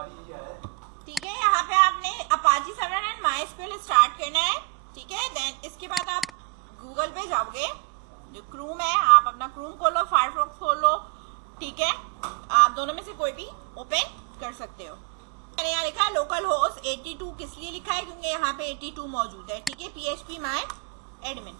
ठीक है, यहाँ पे आपने Apache server and MySQL start करना है। ठीक है, देन इसके बाद आप गूगल पे जाओगे, जो क्रूम है आप अपना क्रूम खोलो, फायरफॉक्स खोलो। ठीक है, आप दोनों में से कोई भी ओपन कर सकते हो। मैंने यहाँ लिखा है लोकल होस्ट 82, किस लिए लिखा है क्योंकि यहाँ पे 82 मौजूद है। ठीक है, PHP माय एडमिन।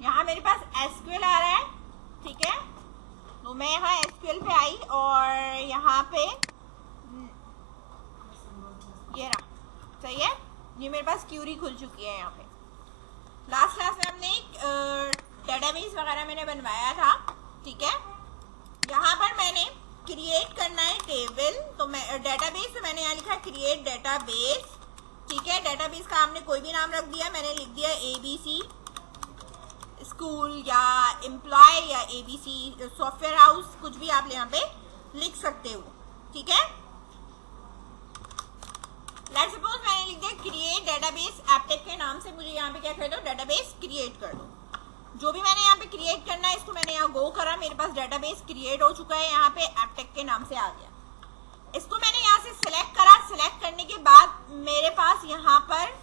यहाँ मेरे पास SQL आ रहा है। ठीक है, तो मैं यहाँ SQL पे आई और यहाँ पे ये रहा, सही है, ये मेरे पास क्यूरी खुल चुकी है। यहाँ पे लास्ट क्लास में हमने एक डेटाबेस वगैरह मैंने बनवाया था। ठीक है, यहाँ पर मैंने क्रिएट करना है टेबल, तो मैं डेटाबेस, तो मैंने यहाँ लिखा क्रिएट डेटाबेस। ठीक है, डेटाबेस का आपने कोई भी नाम रख दिया, मैंने लिख दिया ABC स्कूल या एम्प्लॉय या ABC सॉफ्टवेयर हाउस, कुछ भी आप यहाँ पे लिख सकते हो। ठीक है, लेट्स सपोज मैंने लिख दिया क्रिएट डेटाबेस एपटेक के नाम से, मुझे यहाँ पे क्या कर दो, डेटाबेस क्रिएट कर दो। जो भी मैंने यहाँ पे क्रिएट करना है, इसको मैंने यहाँ गो करा, मेरे पास डेटाबेस क्रिएट हो चुका है, यहाँ पे एपटेक के नाम से आ गया। इसको मैंने यहाँ से सिलेक्ट करा, सिलेक्ट करने के बाद मेरे पास यहाँ पर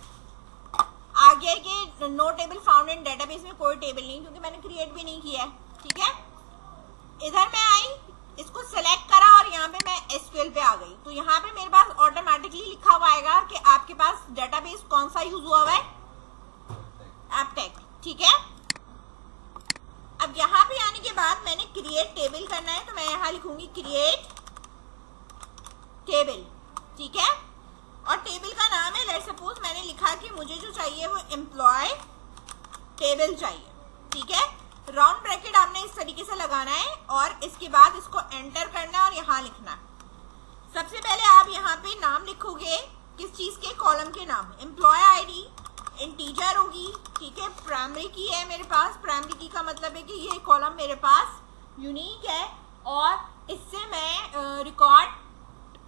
आ गया कि no table found in database, में कोई टेबल नहीं क्योंकि मैंने क्रिएट भी नहीं किया है। ठीक है, इधर मैं आई, इसको सेलेक्ट करा और यहाँ पे मैं SQL पे आ गई, तो यहाँ पे मेरे पास ऑटोमेटिकली लिखा हुआ आएगा कि आपके पास डेटाबेस कौन सा यूज हुआ हुआ है, एपटेक। ठीक है, अब यहाँ पे आने के बाद मैंने क्रिएट टेबल करना है, तो मैं यहाँ लिखूंगी क्रिएट टेबल। ठीक है, और टेबल का नाम है, लेट्स सपोज मैंने लिखा कि मुझे जो चाहिए वो एम्प्लॉय टेबल चाहिए। ठीक है, राउंड ब्रैकेट आपने इस तरीके से लगाना है और इसके बाद इसको एंटर करना है और यहाँ लिखना है। सबसे पहले आप यहाँ पे नाम लिखोगे, किस चीज के, कॉलम के नाम, एम्प्लॉय आईडी इंटीजर होगी। ठीक है, प्राइमरी की है मेरे पास, प्राइमरी की का मतलब है कि ये कॉलम मेरे पास यूनिक है और इससे मैं रिकॉर्ड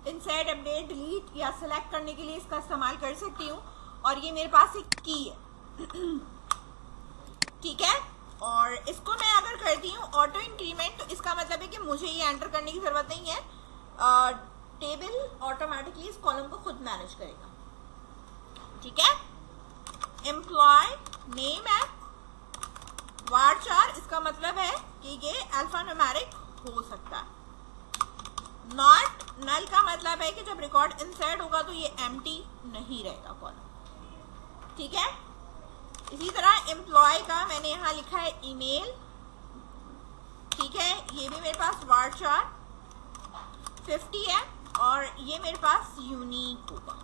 इंसर्ट, अपडेट, डिलीट या सिलेक्ट करने के लिए इसका इस्तेमाल कर सकती हूँ, और ये मेरे पास एक की है। ठीक है, और इसको मैं अगर करती हूँ ऑटो इंक्रीमेंट, तो इसका मतलब है कि मुझे ये एंटर करने की जरूरत नहीं है, टेबल ऑटोमेटिकली इस कॉलम को खुद मैनेज करेगा। ठीक है, एम्प्लॉय नेम है varchar, इसका मतलब है कि ये अल्फा न्यूमेरिक हो सकता है। नॉट नल का मतलब है कि जब रिकॉर्ड इंसर्ट होगा तो ये एम्प्टी नहीं रहेगा कॉलम। ठीक है, इसी तरह एम्प्लॉय का मैंने यहाँ लिखा है ईमेल। ठीक है, ये भी मेरे पास varchar 50 है और ये मेरे पास यूनिक होगा,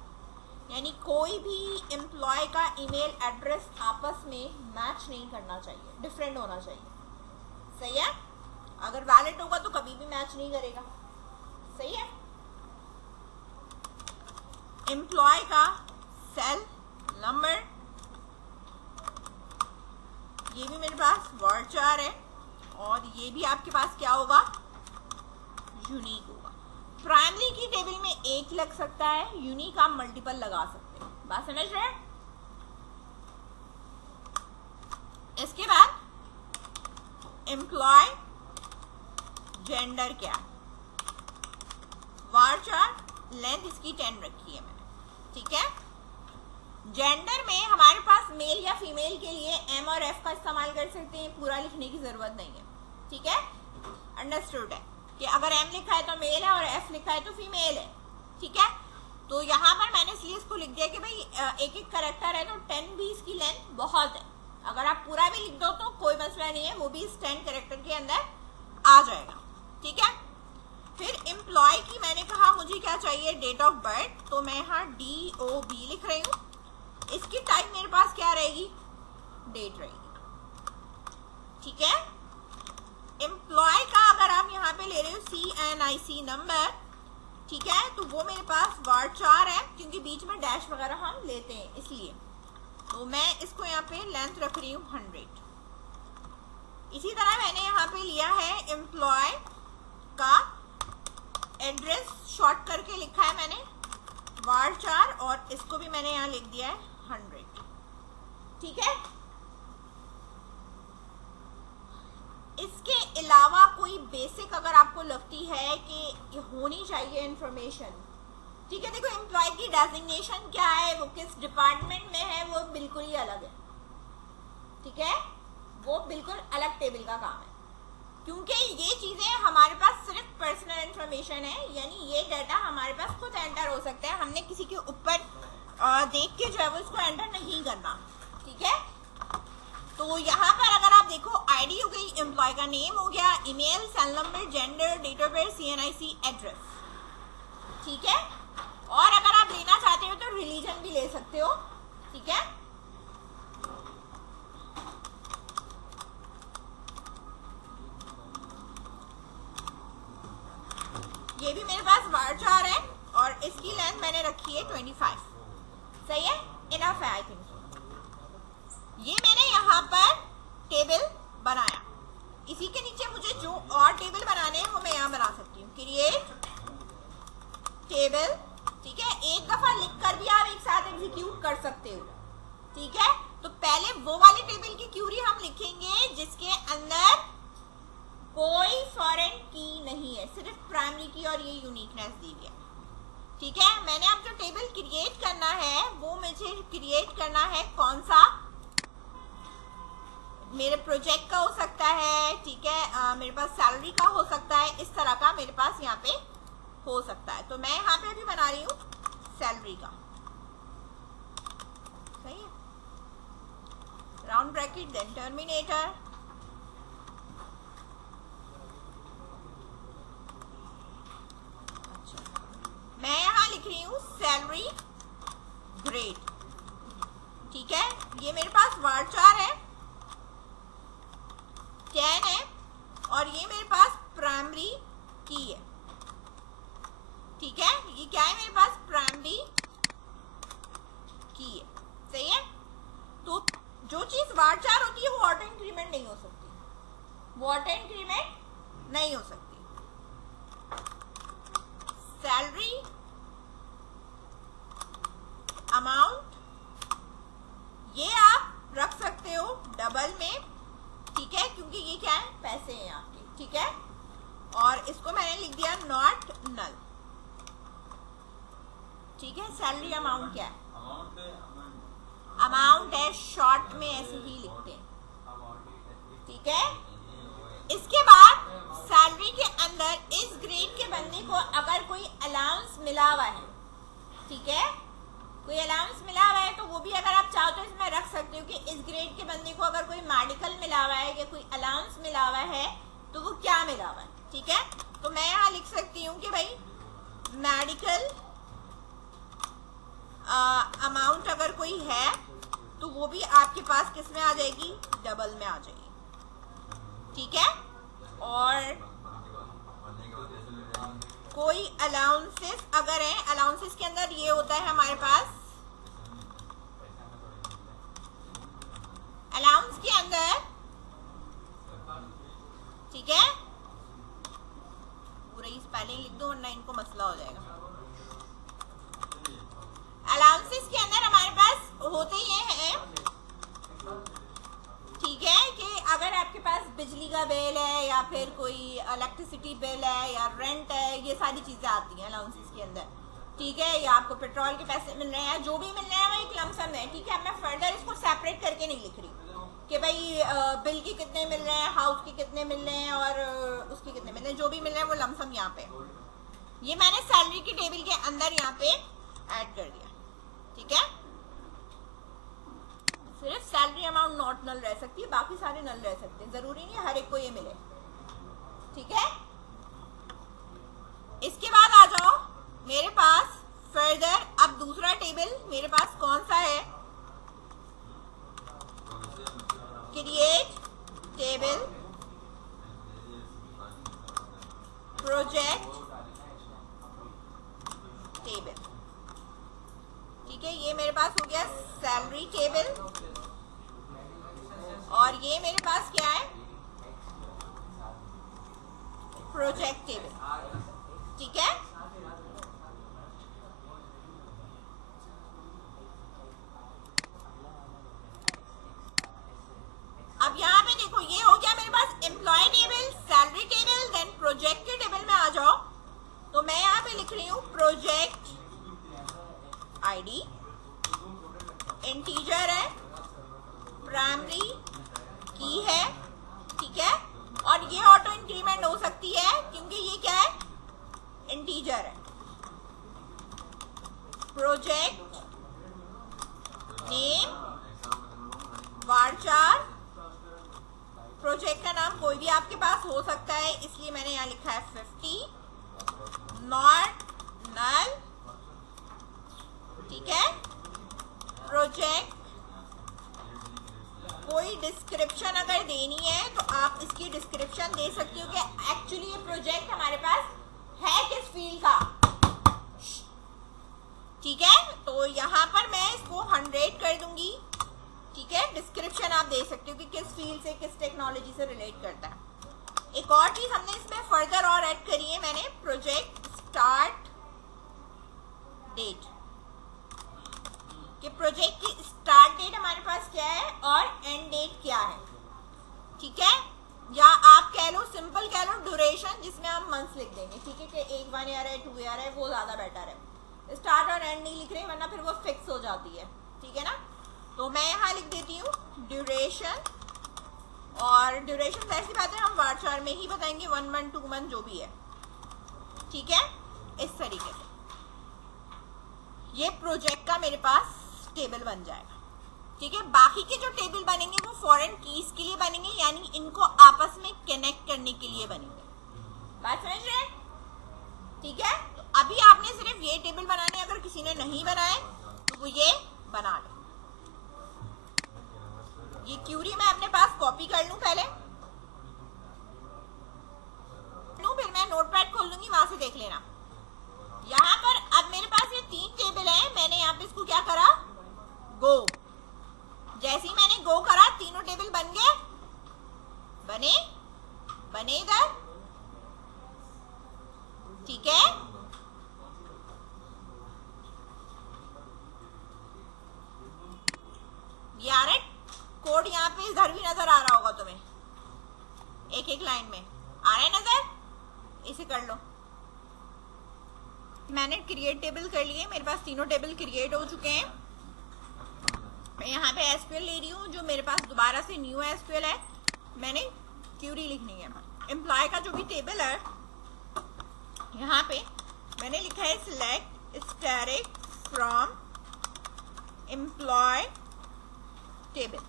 यानी कोई भी एम्प्लॉय का ईमेल एड्रेस आपस में मैच नहीं करना चाहिए, डिफरेंट होना चाहिए। सही है, अगर वैलिड होगा तो कभी भी मैच नहीं करेगा। सही है, एम्प्लॉय का सेल नंबर, ये भी मेरे पास varchar है और ये भी आपके पास क्या होगा, यूनिक होगा। प्राइमरी की टेबल में एक लग सकता है, यूनिक आप मल्टीपल लगा सकते हैं। बात समझ रहे हैं? इसके बाद एम्प्लॉय जेंडर क्या है, varchar लेंथ इसकी 10 रखी है मैंने। ठीक है, जेंडर में हमारे पास मेल या फीमेल के लिए M और F का इस्तेमाल कर सकते हैं, पूरा लिखने की जरूरत नहीं है। ठीक है, अंडरस्टूड है कि अगर M लिखा है तो मेल है और F लिखा है तो फीमेल है। ठीक है, तो यहाँ पर मैंने इसलिए इसको लिख दिया कि भाई एक एक करेक्टर है तो 10 भी इसकी लेंथ बहुत है। अगर आप पूरा भी लिख दो तो कोई मसला नहीं है, वो भी इस 10 करेक्टर के अंदर आ जाएगा। ठीक है, फिर एम्प्लॉय की मैंने कहा मुझे क्या चाहिए, डेट ऑफ बर्थ, तो मैं यहाँ DOB लिख रही हूँ। इसकी टाइप मेरे पास क्या रहेगी, डेट रहेगी। ठीक है, एम्प्लॉय का अगर आप यहाँ पे ले रहे हो CNIC नंबर, ठीक है, तो वो मेरे पास varchar है क्योंकि बीच में डैश वगैरह हम लेते हैं इसलिए, तो मैं इसको यहाँ पे लेंथ रख रही हूँ 100। इसी तरह मैंने यहाँ पे लिया है एम्प्लॉय का एड्रेस, शॉर्ट करके लिखा है मैंने varchar इसको भी मैंने यहाँ लिख दिया है 100, ठीक है। इसके अलावा कोई बेसिक अगर आपको लगती है कि ये होनी चाहिए इंफॉर्मेशन, ठीक है। देखो एम्प्लॉय की डेजिग्नेशन क्या है, वो किस डिपार्टमेंट में है, वो बिल्कुल ही अलग है, ठीक है। वो बिल्कुल अलग टेबल का काम है, क्योंकि ये चीजें हमारे पास सिर्फ पर्सनल इंफॉर्मेशन है, यानी ये डाटा हमारे पास खुद एंटर हो सकता है, हमने किसी के ऊपर देख के जो है वो इसको एंटर नहीं करना, ठीक है। तो यहाँ पर अगर आप देखो आईडी हो गई, एम्प्लॉय का नेम हो गया, email, cell number, gender, date of birth, CNIC, address, ठीक है। और अगर आप लेना चाहते हो तो रिलीजन भी ले सकते हो, ठीक है। ये भी मेरे पास वार्चार है और इसकी लेंथ मैंने रखी है 25, सही है, इनफ है आई थिंक। ये मैंने यहाँ पर टेबल बनाया, इसी के नीचे मुझे जो और टेबल बनाने हैं वो मैं यहाँ बना सकती हूँ, क्रिएट टेबल, ठीक है। एक दफा लिखकर भी आप एक साथ एग्जीक्यूट कर सकते हो, ठीक है। तो पहले वो वाली टेबल की क्यूरी हम लिखेंगे जिसके अंदर कोई फॉरेन की नहीं है, सिर्फ प्राइमरी की और ये यूनिकनेस दी हुई है, ठीक है। मैंने अब जो टेबल क्रिएट करना है वो मुझे क्रिएट करना है कौन सा, मेरे प्रोजेक्ट का हो सकता है, ठीक है, मेरे पास सैलरी का हो सकता है, इस तरह का मेरे पास यहाँ पे हो सकता है। तो मैं यहाँ पे अभी बना रही हूँ सैलरी का, सही है, राउंड ब्रैकेट देन टर्मिनेटर, मैं यहाँ लिख रही हूँ सैलरी ग्रेड, ठीक है। ये मेरे पास वार्चार है 10 है और ये मेरे पास प्राइमरी की है, ठीक है। ये क्या है, मेरे पास प्राइमरी की है, सही है। तो जो चीज वार्चार होती है वो ऑटो इंक्रीमेंट नहीं हो सकती, वो ऑटो इंक्रीमेंट नहीं हो सकती। सैलरी अमाउंट ये आप रख सकते हो डबल में, ठीक है, क्योंकि ये क्या है, पैसे हैं आपके, ठीक है। और इसको मैंने लिख दिया नॉट नल, ठीक है। सैलरी अमाउंट क्या है, अमाउंट है, शॉर्ट में ऐसे ही लिखते हैं, ठीक है। इसके बाद सैलरी के अंदर इस ग्रेड के बंदे को अगर कोई अलाउंस मिला हुआ है, ठीक है, कोई अलाउंस मिला हुआ है तो वो भी अगर आप चाहो तो इसमें रख सकते हो कि इस ग्रेड के बंदे को अगर कोई मेडिकल मिला हुआ है या कोई अलाउंस मिला हुआ है तो वो क्या मिला हुआ है, ठीक है। तो मैं यहाँ लिख सकती हूँ कि भाई मेडिकल अमाउंट अगर कोई है तो वो भी आपके पास किस में आ जाएगी, डबल में आ जाएगी, ठीक है। और कोई अलाउंसेस अगर है, अलाउंसेस के अंदर ये होता है हमारे पास, अलाउंस के अंदर, ठीक है, पूरा ही स्पेलिंग लिख दो वरना इनको मसला हो जाएगा। अलाउंसेस के अंदर हमारे पास होते ये हैं, ठीक है, कि अगर आपके पास बिजली का बिल है या फिर कोई इलेक्ट्रिसिटी बिल है या रेंट है, ये सारी चीजें आती हैं अलाउंसेस के अंदर, ठीक है। या आपको पेट्रोल के पैसे मिल रहे हैं, जो भी मिल रहे हैं वो एक लमसम है, ठीक है। मैं फर्दर इसको सेपरेट करके नहीं लिख रही कि भाई बिल के कितने मिल रहे हैं, हाउस के कितने मिल रहे हैं और उसके कितने मिल रहे हैं, जो भी मिल रहे हैं वो लमसम यहाँ पे, ये मैंने सैलरी की टेबल के अंदर यहाँ पे ऐड कर दिया, ठीक है। सिर्फ सैलरी अमाउंट नॉट नल रह सकती है, बाकी सारे नल रह सकते हैं, जरूरी नहीं हर एक को ये मिले, ठीक है। इसके बाद आ जाओ मेरे पास फर्दर, अब दूसरा टेबल मेरे पास कौन सा है, क्रिएट टेबल प्रोजेक्ट टेबल, ठीक है। ये मेरे पास हो गया सैलरी टेबल और ये मेरे पास क्या है, प्रोजेक्ट टेबल, ठीक है। इंटीजर है, प्राइमरी की है, ठीक है, और ये ऑटो इंक्रीमेंट हो सकती है क्योंकि ये क्या है, इंटीजर है। प्रोजेक्ट नेम varchar, प्रोजेक्ट का नाम कोई भी आपके पास हो सकता है, इसलिए मैंने यहाँ लिखा है 50, नॉट नल, ठीक है। प्रोजेक्ट कोई डिस्क्रिप्शन अगर देनी है तो आप इसकी डिस्क्रिप्शन दे सकते हो कि एक्चुअली ये प्रोजेक्ट हमारे पास है किस फील्ड का, ठीक है। तो यहाँ पर मैं इसको 100 कर दूंगी, ठीक है। डिस्क्रिप्शन आप दे सकते हो कि किस फील्ड से, किस टेक्नोलॉजी से रिलेट करता है। एक और चीज हमने इसमें फर्दर और ऐड करी है, मैंने प्रोजेक्ट स्टार्ट डेट, कि प्रोजेक्ट की स्टार्ट डेट हमारे पास क्या है और एंड डेट क्या है, ठीक है। या आप कह लो, सिंपल कह लो ड्यूरेशन, जिसमें हम मंथ्स लिख देंगे, ठीक है, कि 1 ईयर है, 2 ईयर है, वो ज्यादा बेटर है। स्टार्ट और एंड नहीं लिख रहे वरना फिर वो फिक्स हो जाती है, ठीक है ना। तो मैं यहाँ लिख देती हूँ ड्यूरेशन, और ड्यूरेशन ऐसी बात है हम varchar में ही बताएंगे, 1 मंथ 2 मंथ जो भी है, ठीक है। इस तरीके से ये प्रोजेक्ट का मेरे पास टेबल बन जाएगा, ठीक है। बाकी के जो टेबल बनेंगे वो फॉरेन कीज के लिए बनेंगे, यानी इनको आपस में कनेक्ट करने के लिए बनेंगे। बात समझ रहे हैं, ठीक है। तो अभी आपने सिर्फ ये टेबल बनाने, अगर किसी ने नहीं बनाए तो वो ये बना ले। ये क्यूरी मैं अपने पास कॉपी कर लूं पहले, फिर मैं नोटपैड खोल लूंगी, वहां से देख लेना। यहाँ पर अब मेरे पास ये 3 टेबल है, मैंने यहाँ पे इसको क्या करा, गो। जैसे ही मैंने गो करा, तीनों टेबल बन गए, बने इधर, ठीक है। यार कोड यहाँ पे इधर भी नजर आ रहा होगा तुम्हें, एक एक लाइन में आ रहा है नजर, इसे कर लो। मैंने क्रिएट टेबल कर लिए, मेरे पास तीनों टेबल क्रिएट हो चुके हैं। मैं यहाँ पे एसक्यूएल ले रही हूँ, जो मेरे पास दोबारा से न्यू एसक्यूएल है, मैंने क्यूरी लिखनी है। एम्प्लॉय का जो भी टेबल है, यहाँ पे मैंने लिखा है select static from employ table.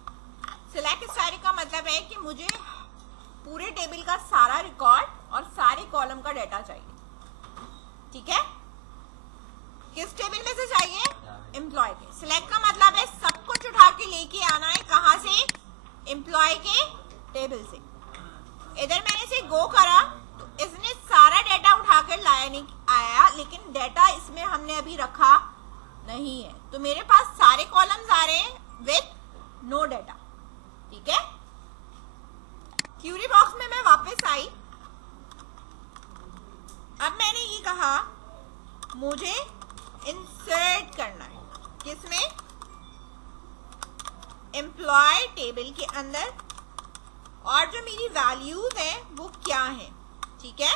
Select static का मतलब है कि मुझे पूरे टेबल का सारा रिकॉर्ड और सारे कॉलम का डाटा चाहिए, ठीक है। किस टेबल में से चाहिए, एम्प्लॉय के। सिलेक्ट का मतलब है सब कुछ उठा के लेके आना है, कहां से, एम्प्लॉय के टेबल से। इधर मैंने इसे गो करा तो इसने सारा डाटा उठाकर लाया नहीं आया, लेकिन डाटा इसमें हमने अभी रखा नहीं है, तो मेरे पास सारे कॉलम्स आ रहे हैं विद नो डाटा, ठीक है। क्यूरी बॉक्स में मैं वापस आई, अब मैंने ये कहा मुझे इंसर्ट करना है, किसमें, एम्प्लॉय टेबल के अंदर, और जो मेरी वैल्यूज हैं वो क्या हैं, ठीक है,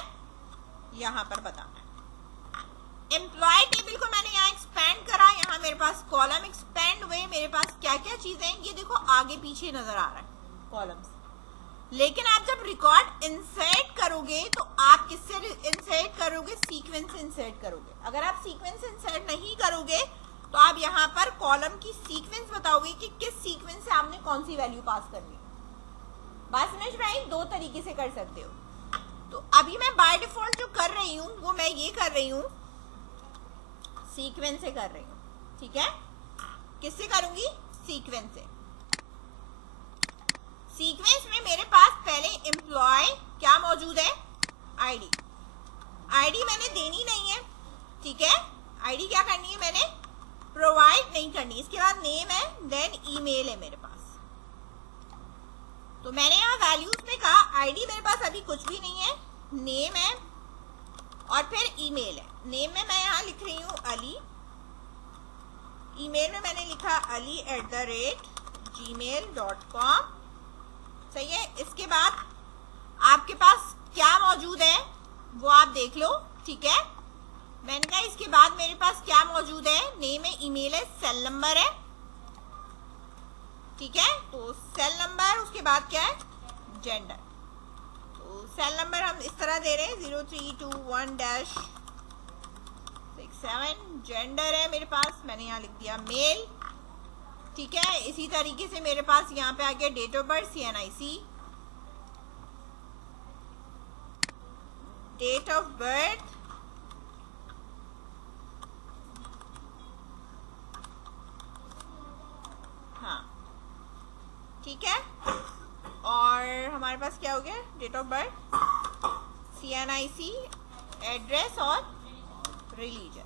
यहां पर बताना है। एम्प्लॉय टेबल को मैंने यहाँ एक्सपेंड करा, यहाँ मेरे पास कॉलम एक्सपेंड हुए, मेरे पास क्या क्या चीजें हैं ये देखो आगे पीछे नजर आ रहा है कॉलम्स। लेकिन आप जब रिकॉर्ड इंसर्ट करोगे तो आप किससे इंसर्ट करोगे, सीक्वेंस से इंसर्ट करोगे। अगर आप सीक्वेंस से इंसर्ट नहीं करोगे तो आप यहाँ पर कॉलम की सीक्वेंस बताओगे कि किस सीक्वेंस से आपने कौन सी वैल्यू पास करनी है। बात समझ में आई, 2 तरीके से कर सकते हो। तो अभी मैं बाय डिफॉल्ट जो कर रही हूँ वो मैं ये कर रही हूँ, सीक्वेंस से कर रही हूँ, ठीक है। किससे करूंगी, सीक्वेंस से। सीक्वेंस में मेरे पास पहले एम्प्लॉय क्या मौजूद है, आईडी। आईडी मैंने देनी नहीं है, ठीक है। आईडी क्या करनी है, मैंने प्रोवाइड नहीं करनी। इसके बाद नेम है, देन ईमेल है मेरे पास। तो मैंने यहाँ वैल्यूज में कहा आईडी मेरे पास अभी कुछ भी नहीं है, नेम है और फिर ईमेल है। नेम में मैं यहाँ लिख रही हूँ अली, ईमेल में मैंने लिखा ali@gmail.com, सही है। इसके बाद आपके पास क्या मौजूद है वो आप देख लो, ठीक है। मैंने कहा इसके बाद मेरे पास क्या मौजूद है, नेम है, ईमेल है, सेल नंबर है, ठीक है। तो सेल नंबर, उसके बाद क्या है, जेंडर। तो सेल नंबर हम इस तरह दे रहे हैं 0321-67। जेंडर है मेरे पास, मैंने यहाँ लिख दिया मेल, ठीक है। इसी तरीके से मेरे पास यहाँ पे आ गया date of birth CNIC, date of birth, हाँ ठीक है। और हमारे पास क्या हो गया, date of birth, CNIC, address और रिलीजन।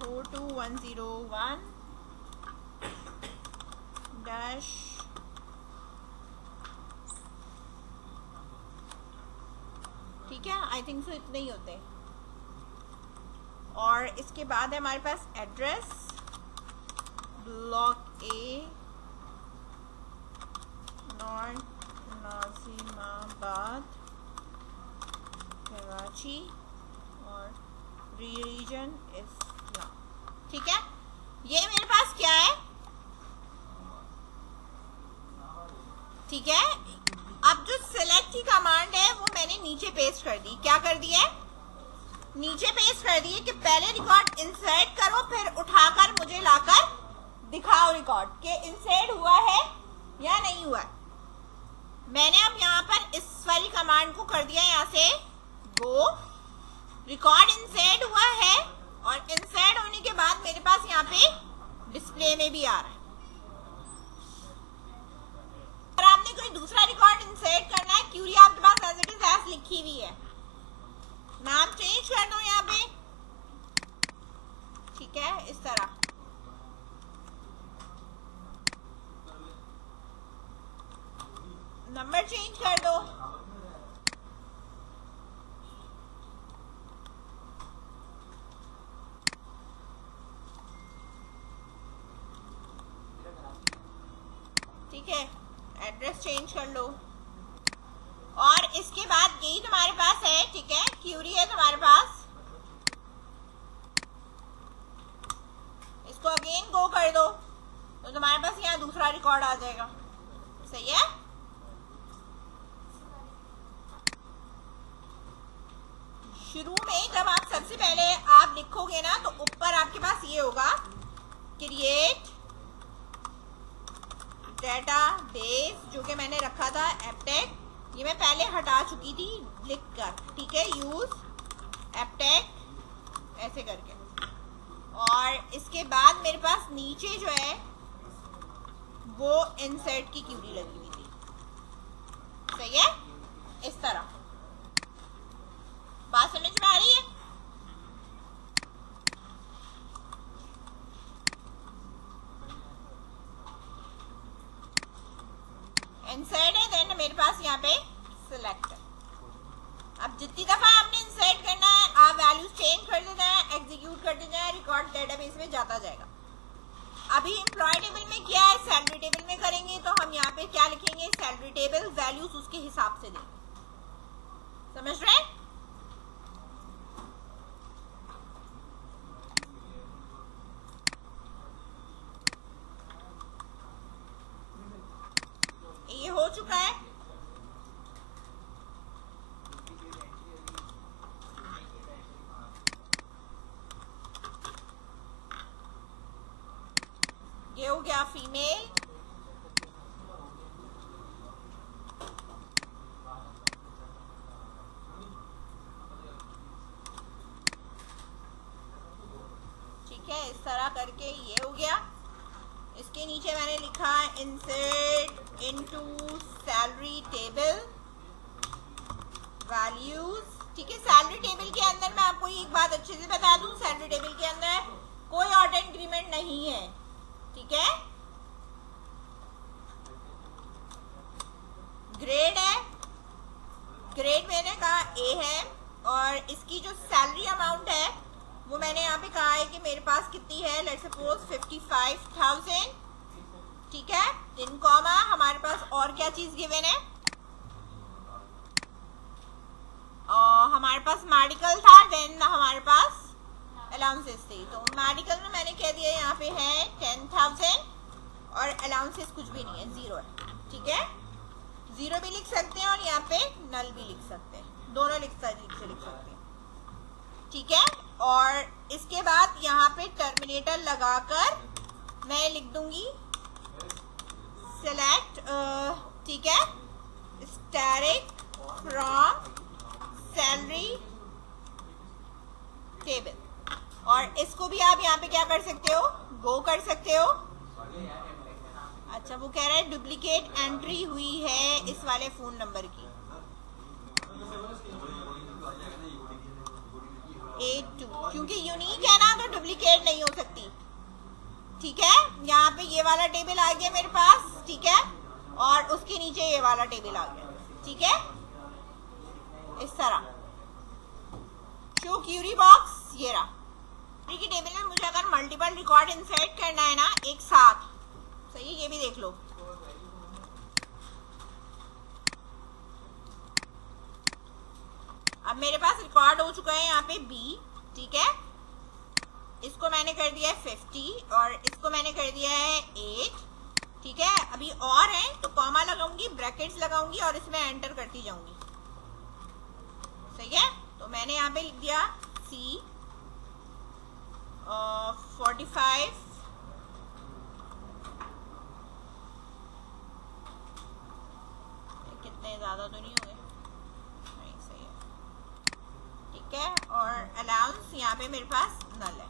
42101 डैश, ठीक है। आई थिंक सो इतने ही होते हैं। और इसके बाद है हमारे पास address, block A, north Nazimabad, Karachi, और रिलीजन इस्लाम, ठीक है। ये मेरे पास क्या है, ठीक है। अब जो सिलेक्ट की कमांड है वो मैंने नीचे पेस्ट कर दी। क्या कर दिया है, नीचे पेस्ट कर दिए कि पहले रिकॉर्ड इंसर्ट करो, फिर उठाकर मुझे लाकर दिखाओ रिकॉर्ड के इंसर्ट हुआ है या नहीं हुआ। मैंने अब यहाँ पर इस वाली कमांड को कर दिया यहाँ से गो, रिकॉर्ड इंसर्ट हुआ है, और इंसर्ट होने के बाद मेरे पास यहाँ पे डिस्प्ले में भी आ रहा है। अगर आपने कोई दूसरा रिकॉर्ड इंसर्ट करना है, क्यूरी आपके पास एज इट इज एज लिखी हुई है, नाम चेंज कर दो यहाँ पे, ठीक है, इस तरह। नंबर चेंज कर दो, ठीक है, एड्रेस चेंज कर लो। और इसके बाद यही तुम्हारे पास है, ठीक है, क्यूरी है तुम्हारे पास, इसको अगेन गो कर दो तो तुम्हारे पास यहाँ दूसरा रिकॉर्ड आ जाएगा, सही है। शुरू में जब आप सबसे पहले आप लिखोगे ना, तो ऊपर आपके पास ये होगा क्रिएट डेटाबेस, जो कि मैंने रखा था एप्टेक, ये मैं पहले हटा चुकी थी लिखकर, ठीक है, यूज एप्टेक ऐसे करके। और इसके बाद मेरे पास नीचे जो है वो इंसर्ट की क्यूरी लगी हुई थी, सही है, इस तरह। बात समझ में आ रही है। इंसर्ट है, देन मेरे पास यहाँ पे सिलेक्ट है। अब जितनी दफा आपने इंसर्ट करना है, आप वैल्यूज चेंज कर देना है, एग्जीक्यूट कर देना है, रिकॉर्ड डेटाबेस में जाता जाएगा। अभी एम्प्लॉय टेबल में क्या है, सैलरी टेबल में करेंगे, तो हम यहाँ पे क्या लिखेंगे, सैलरी टेबल, वैल्यूज उसके हिसाब से देंगे, समझ रहे हैं। ये हो चुका है। ये हो गया फीमेल, ठीक है, इस तरह करके ये हो गया। इसके नीचे मैंने लिखा insert into salary table values, ठीक है। सैलरी टेबल के अंदर मैं आपको एक बात अच्छे से बता दूं, सैलरी टेबल के अंदर कोई ऑटो इंक्रीमेंट नहीं है, ठीक है। ग्रेड है, ग्रेड मैंने कहा ए है, और इसकी जो सैलरी अमाउंट है वो मैंने यहाँ पे कहा है कि मेरे पास कितनी है, लेट्स सपोज 55,000, ठीक है। इन कॉमा हमारे पास और क्या चीज गिवन है, हमारे पास मेडिकल था, देन हमारे पास अलाउंसेस थे, तो मेडिकल में मैंने कह दिया यहाँ पे है 10,000 और अलाउंसेस कुछ भी नहीं है, 0 है। ठीक है, 0 भी लिख सकते हैं और यहाँ पे नल भी लिख सकते हैं, दोनों लिख सकते हैं। ठीक है, और इसके बाद यहाँ पे टर्मिनेटर लगाकर मैं लिख दूंगी सेलेक्ट, ठीक है, स्टैटिक फ्रॉम सैलरी टेबल, और इसको भी आप यहाँ पे क्या कर सकते हो, गो कर सकते हो। अच्छा, वो कह रहा है डुप्लीकेट एंट्री हुई है इस वाले फोन नंबर की, 82, क्योंकि यूनिक है ना तो डुप्लीकेट नहीं हो सकती। ठीक है, यहाँ पे ये वाला टेबल आ गया मेरे पास। ठीक है, और उसके नीचे ये वाला टेबल आ गया। ठीक है, इस तरह शो क्यूरी बॉक्स, ये रहा की टेबल में। मुझे अगर मल्टीपल रिकॉर्ड इंसर्ट करना है ना एक साथ, सही, ये भी देख लो। अब मेरे पास रिकॉर्ड हो चुका है यहाँ पे बी। ठीक है, इसको मैंने कर दिया है 50 और इसको मैंने कर दिया है 8। ठीक है, अभी और है तो कॉमा लगाऊंगी, ब्रैकेट्स लगाऊंगी और इसमें एंटर करती जाऊंगी। सही है, तो मैंने यहाँ पे लिख दिया C 45, कितने ज्यादा तो नहीं हो गए, नहीं, सही है। ठीक है, और अलाउंस यहाँ पे मेरे पास नल है।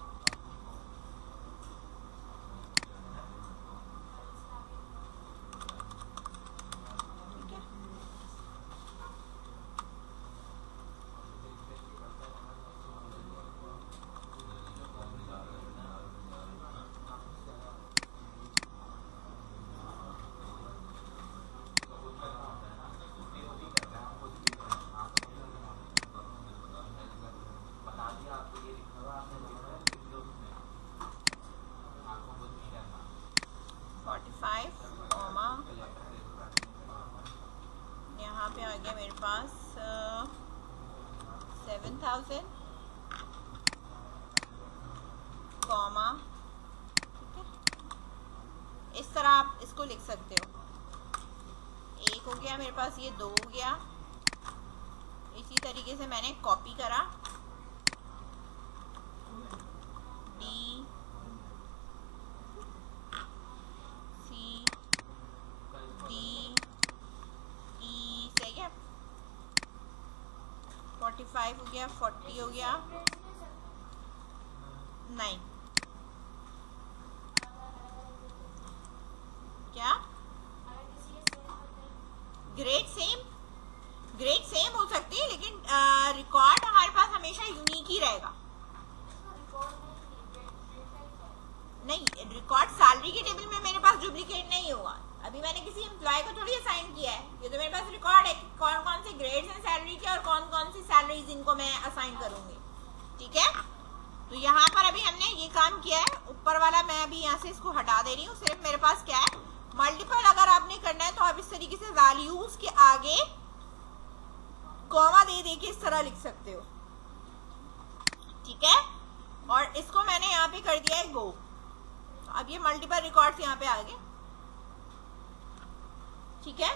मेरे पास 7,000 कॉमा। ठीक है, इस तरह आप इसको लिख सकते हो। एक हो गया मेरे पास, ये 2 हो गया। इसी तरीके से मैंने कॉपी करा, डी सी डी ई, सही है। 45 हो गया, 40 हो गया, 9। क्या ग्रेड सेम हो सकती है, लेकिन रिकॉर्ड हमारे पास हमेशा यूनिक ही रहेगा। नहीं, रिकॉर्ड सैलरी के टेबल में मेरे पास डुप्लीकेट नहीं होगा। अभी मैंने किसी एम्प्लॉय को थोड़ी असाइन किया है, ये तो मेरे पास रिकॉर्ड है कौन कौन से ग्रेड्स हैं सैलरी के और कौन कौन सी सैलरीज इनको मैं असाइन करूंगी। ठीक है, तो यहाँ पर अभी हमने ये काम किया है। ऊपर वाला मैं अभी यहाँ से इसको हटा दे रही हूँ। सिर्फ मेरे पास क्या है, मल्टीपल अगर आपने करना है तो आप इस तरीके से वैल्यूज के आगे कॉमा दे के इस तरह लिख सकते हो। ठीक है, और इसको मैंने यहाँ पे कर दिया है गो। अब ये मल्टीपल रिकॉर्ड्स यहाँ पे आ गए। ठीक है,